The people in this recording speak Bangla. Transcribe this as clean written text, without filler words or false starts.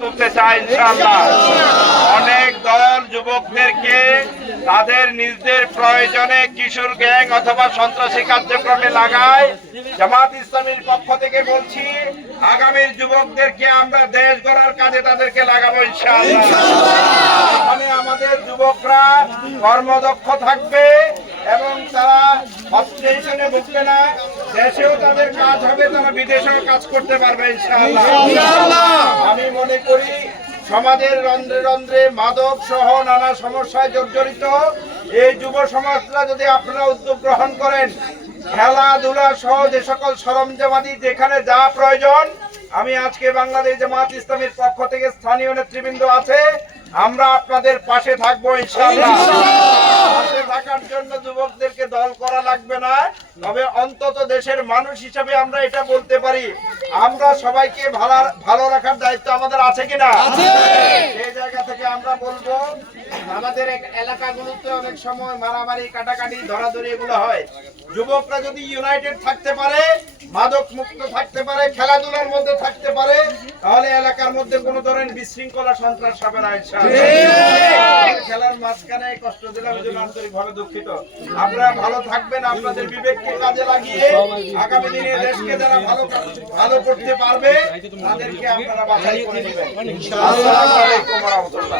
তুলতে চাই ইনশাআল্লাহ। অনেক দল যুবকদেরকে তাদের নিজেদের প্রয়োজনে কিশোর গ্যাং অথবা সন্ত্রাসী কার্যক্রমে লাগায়। জামাত ইসলামীর পক্ষ থেকে বলছি, আগামীর যুবকদেরকে আমরা দেশ গড়ার কাজে তাদেরকে লাগাবো ইনশাআল্লাহ। মানে আমাদের যুবকরা কর্মদক্ষ থাকবে এবং তারা ফ্রাস্ট্রেশনে ভুগবে না, দেশেও তাদের কাজ হবে, তারা বিদেশেও কাজ করতে পারবে ইনশাআল্লাহ। আমি মনে করি সমাজের রন্ধ্রে রন্ধ্রে মাদক সহ নানা সমস্যায় জর্জরিত এই যুব সমাজরা যদি আপনারা উদ্যোগ গ্রহণ করেন, খেলাধুলা সহ যে সকল সরঞ্জামাদি যেখানে যা প্রয়োজন, আমি আজকে বাংলাদেশ জামাত ইসলামীর পক্ষ থেকে স্থানীয় নেতৃবৃন্দ আছে, আমরা আপনাদের পাশে থাকবো ইনশাআল্লাহ। পাশে থাকার জন্য যুবকদেরকে দল করা লাগবে না, তবে অন্তত দেশের মানুষ হিসেবে আমরা এটা বলতে পারি, আমরা সবাইকে ভালো রাখার দায়িত্ব আমাদের আছে কিনা। সেই জায়গা থেকে আমরা বলবো, আমাদের এলাকাগুলোতে অনেক সময় মারামারি কাটাকাটি ধরাধরি এগুলো হয়, যুবকরা যদি ইউনাইটেড থাকতে পারে, মাদক মুক্ত থাকতে পারে, খেলাধুলার মধ্যে থাকতে পারে, তাহলে এলাকার মধ্যে কোনো ধরনের বিশৃঙ্খলা সন্ত্রাস হবে না ইনশাআল্লাহ। খেলার মাঝখানে কষ্ট দিলাম, এই জন্য আন্তরিকভাবে দুঃখিত। আপনারা ভালো থাকবেন, আপনাদের বিবেককে কাজে লাগিয়ে আগামী দিনে দেশকে যারা ভালো করতে পারবে তাদেরকে আপনারা বাছাই করে নেবেন। আসসালামু আলাইকুম ওয়া রাহমাতুল্লাহ।